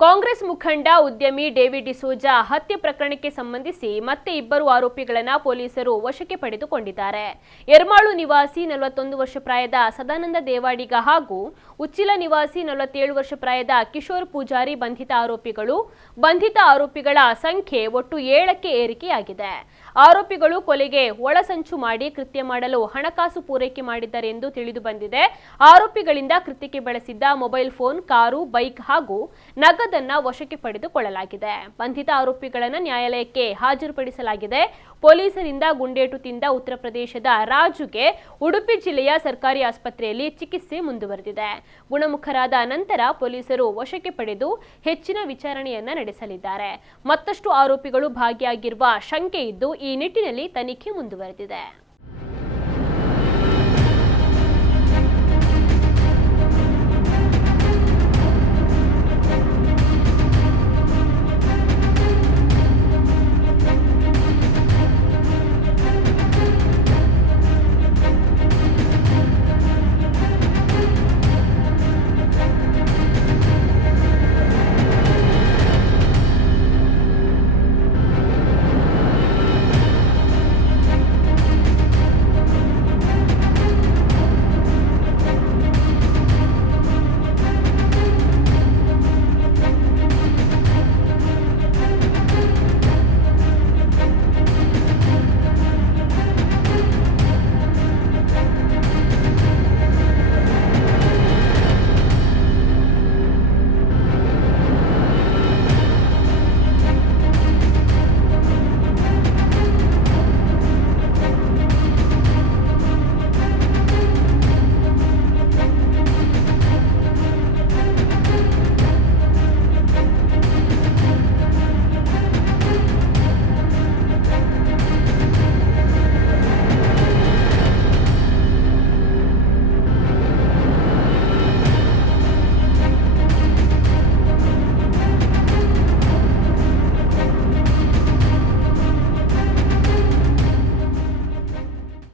ಕಾಂಗ್ರೆಸ್ ಮುಖಂಡ ಉದ್ಯಮಿ ಡೇವಿಡ್ ಡಿಸೋಜಾ ಹತ್ಯೆ ಪ್ರಕರಣಕ್ಕೆ ಸಂಬಂಧಿಸಿ ಮತ್ತೆ ಇಬ್ಬರು ಆರೋಪಿಗಳನ್ನು ಪೊಲೀಸರು ವಶಕ್ಕೆ ಪಡೆದುಕೊಂಡಿದ್ದಾರೆ. ಯರ್ಮಾಳು ನಿವಾಸಿ 41 ವರ್ಷ ಪ್ರಾಯದ ಸದಾನಂದ ದೇವಾಡಿಗ ಹಾಗೂ ಉಚ್ಚಿಲ ನಿವಾಸಿ 47 ವರ್ಷ ಪ್ರಾಯದ ಕಿಶೋರ್ ಪೂಜಾರಿ ಬಂಧಿತ ಆರೋಪಿಗಳು. ಬಂಧಿತ ಆರೋಪಿಗಳ ಸಂಖ್ಯೆ ಒಟ್ಟು 7ಕ್ಕೆ ಏರಿಕೆಯಾಗಿದೆ. ಆರೋಪಿಗಳು ಕೊಲೆಗೆ ಒಳಸಂಚು ಮಾಡಿ ಕೃತ್ಯ ಮಾಡಲು ಹಣಕಾಸು ಪೂರೈಕೆ ಮಾಡಿದ್ದಾರೆ ಎಂದು ತಿಳಿದು ಬಂದಿದೆ. ಆರೋಪಿಗಳಿಂದ ಕೃತ್ಯಕ್ಕೆ ಬಳಸಿದ್ದ ಮೊಬೈಲ್ ಫೋನ್, ಕಾರು, ಬೈಕ್ ಹಾಗೂ ನಗದನ್ನ ವಶಕ್ಕೆ ಪಡೆದುಕೊಳ್ಳಲಾಗಿದೆ. ಬಂಧಿತ ಆರೋಪಿಗಳನ್ನು ನ್ಯಾಯಾಲಯಕ್ಕೆ ಹಾಜರುಪಡಿಸಲಾಗಿದೆ. ಪೊಲೀಸರಿಂದ ಗುಂಡೇಟು ತಿಂದ ಉತ್ತರ ಪ್ರದೇಶದ ರಾಜುಗೆ ಉಡುಪಿ ಜಿಲ್ಲೆಯ ಸರ್ಕಾರಿ ಆಸ್ಪತ್ರೆಯಲ್ಲಿ ಚಿಕಿತ್ಸೆ ಮುಂದುವರೆದಿದೆ. ಗುಣಮುಖರಾದ ನಂತರ ಪೊಲೀಸರು ವಶಕ್ಕೆ ಪಡೆದು ಹೆಚ್ಚಿನ ವಿಚಾರಣೆಯನ್ನ ನಡೆಸಲಿದ್ದಾರೆ. ಮತ್ತಷ್ಟು ಆರೋಪಿಗಳು ಭಾಗಿಯಾಗಿರುವ ಶಂಕೆ ಇದ್ದು ಈ ನಿಟ್ಟಿನಲ್ಲಿ ತನಿಖೆ ಮುಂದುವರೆದಿದೆ.